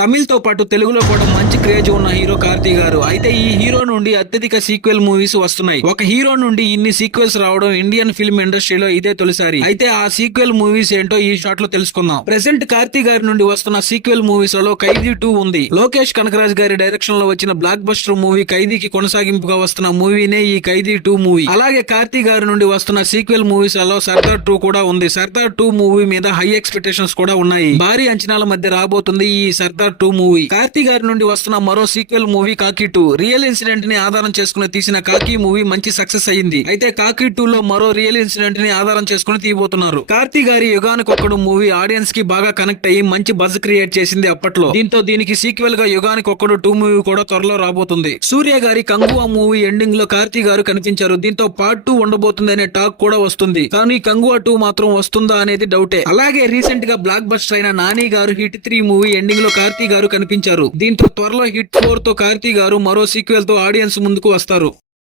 తమిళ్తో పాటు తెలుగులో కూడా మంచి క్రేజ్ ఉన్న హీరో కార్తీ గారు. అయితే ఈ హీరో నుండి అత్యధిక సీక్వెల్ మూవీస్ వస్తున్నాయి. ఒక హీరో నుండి ఇన్ని సీక్వెల్స్ రావడం ఇండియన్ ఫిల్మ్ ఇండస్ట్రీలో ఇదే తొలిసారి. అయితే ఆ సీక్వెల్ మూవీస్ ఏంటో ఈ షాట్లో తెలుసుకుందాం. ప్రెసెంట్ కార్తీ గారి నుండి వస్తున్న సీక్వెల్ మూవీస్లో ఖైదీ టూ ఉంది. లోకేష్ కనకరాజ్ గారి డైరెక్షన్లో వచ్చిన బ్లాక్ బస్టర్ మూవీ ఖైదీకి కొనసాగింపుగా వస్తున్న మూవీనే ఈ ఖైదీ టూ మూవీ. అలాగే కార్తీ గారి నుండి వస్తున్న సీక్వెల్ మూవీస్లలో సర్దార్ టూ కూడా ఉంది. సర్దార్ టూ మూవీ మీద హై ఎక్స్పెక్టేషన్స్ కూడా ఉన్నాయి. భారీ అంచనాల మధ్య రాబోతుంది ఈ సర్దార్ టూ మూవీ. కార్తీ గారి నుండి వస్తున్న మరో sequel movie Kaki two. Real ఇన్సిడెంట్ని ఆధారం చేసుకుని తీసిన కాకి మూవీ మంచి సక్సెస్ అయింది అయితే కాకి టూ లో మరో రియల్ ఇన్సిడెంట్ని ఆధారం చేసుకుని తీయబోతున్నారు. కార్తీ గారి యుగానికొక్కడు మూవీ ఆడియన్స్కి బాగా కనెక్ట్ అయ్యి మంచి బజ్ క్రియేట్ చేసింది అప్పట్లో. దీంతో దీనికి సీక్వెల్గా యుగానికొక్కడు టూ మూవీ కూడా త్వరలో రాబోతుంది. సూర్య గారి కంగువా మూవీ ఎండింగ్లో కార్తీ గారు కనిపించారు. దీంతో పార్ట్ టూ ఉండబోతుంది అనే టాక్ కూడా వస్తుంది. కానీ కంగువా టూ మాత్రం వస్తుందా అనేది డౌటే. అలాగే రీసెంట్గా బ్లాక్ బస్టర్ అయిన నాని గారు హిట్ త్రీ మూవీ ఎండింగ్లో కార్తీ గారు కనిపించారు. దీంతో త్వరలో హిట్ ఫోర్తో కార్తీ గారు మరో సీక్వెల్తో ఆడియన్స్ ముందుకు వస్తారు.